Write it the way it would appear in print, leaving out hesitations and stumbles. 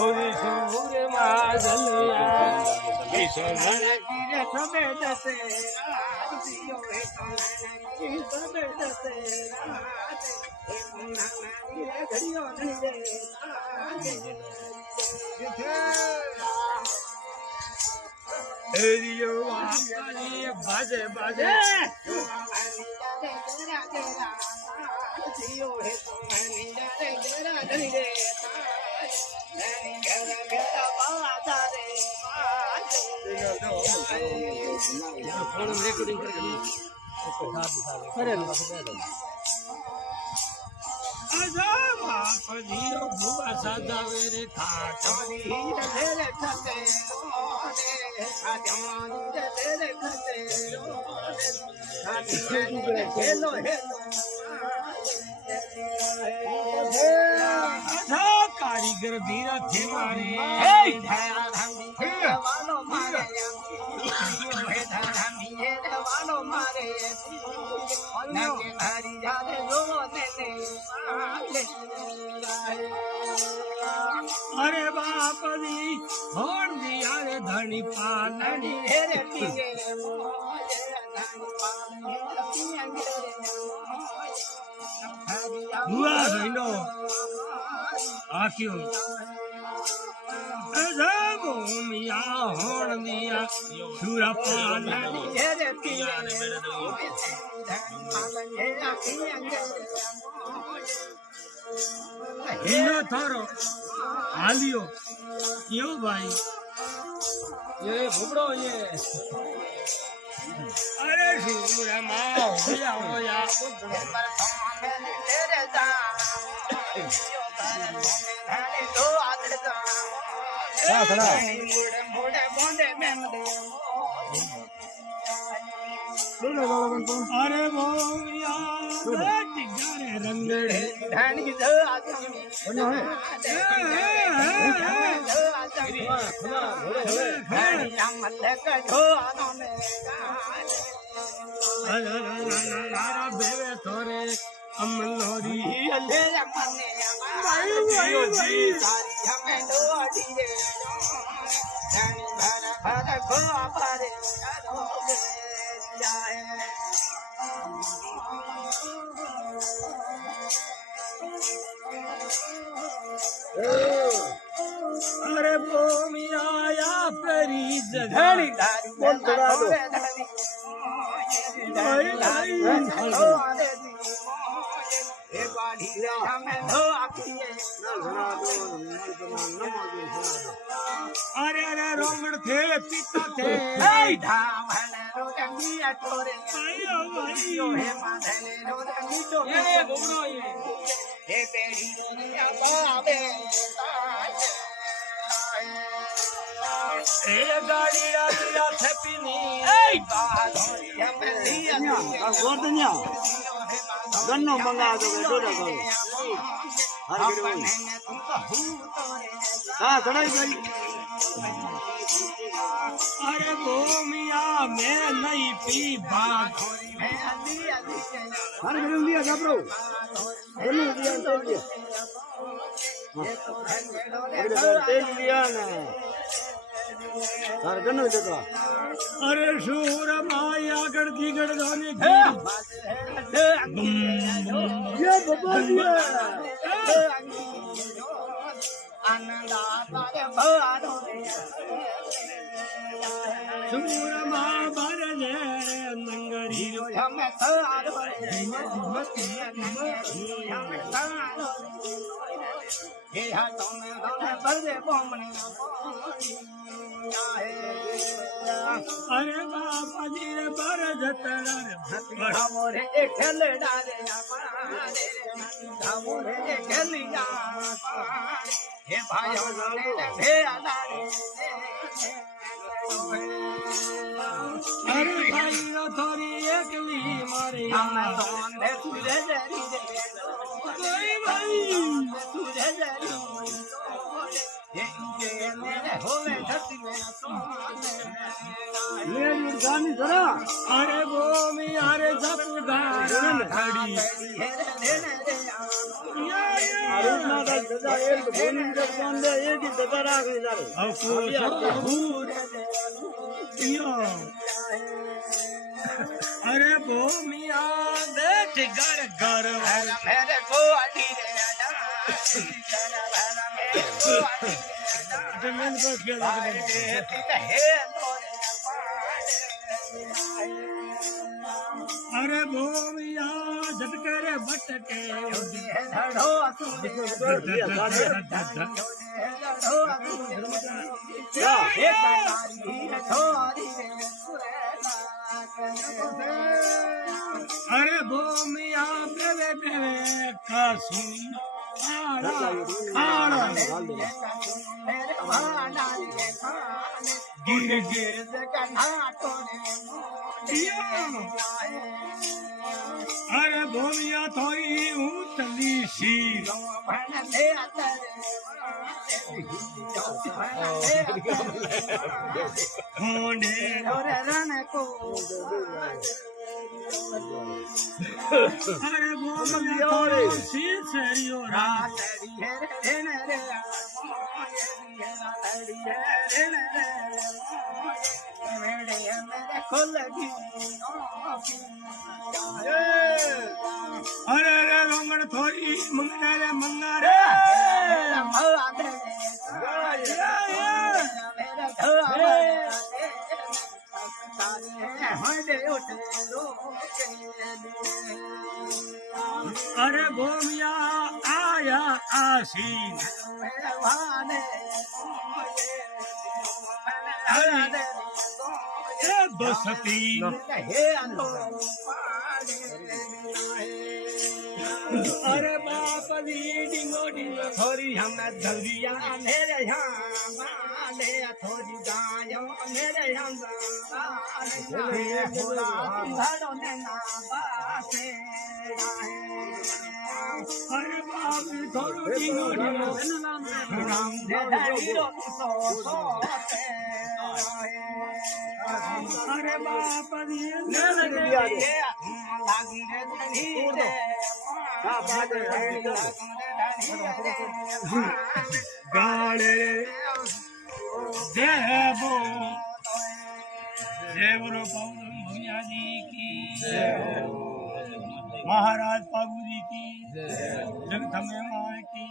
सूर्य माजलिया विश्वधर गिरे सबे दसे राजियो हे कमन सबे दसे गिरे घड़ियो धीरे एरियो वाली बाजे बाजे जियो हे कमन धीरे भूआ साजावे रे हेलो कारीगर धीरा थे मारे अरे बाप दी होड़ दिया रे धनी पालनी हुआ बहनो आक्यों मिया होड़ दिया छुरा पालनी हिंदो थारो आलियो क्यों भाई ये भुगड़ो ये अरे सूरमा होया होया अरे मोमिया रंगड़े बेवे थोरे अमलोरी अरे भूमिया या परी जधनी बोल थोड़ा दो अरे अरे रोंगड़ थे पिता थे गाड़ी गन्नो मंगा दो हाँ चढ़ाई गई अरे भूमिया मैं नहीं पी बात हर गरम दिया घबरो तेज लिया ना अरे शूर माया गढ़ती गढ़गाने ये बता दिया शूर माँ भर नंगरी अरे बापा जी रे बर जतरा रे खेल डाले खेलिया हे भाई अरे भाई थोड़ी एकली मारी अरे वो मी अरे जप अरे भूमिया बैठ घर घर मेरे को अड़ी रे अरे भूमिया झटके भटके अरे भूमिया बेवे बेवे कासू गिर गिर अरे भूमिया थोड़ी उतली सी होने अरे भूमिया सी सेरियो रात अरे रे रोंगण थोड़ी मंगना रे मंगा रे अरे भूमिया आया आसीन बसती अरे बाप दी डिंगो डिंगो थोड़ी हमें दलिया मेरे यहाँ माले थोड़ी गायों मेरे यहाँ अरे बाप थोड़ी डिंगो डिंगो अरे बाप गाड़े देवो देवरो पवन भैया जी की महाराज बाबू जी की जगदम्बे माँ की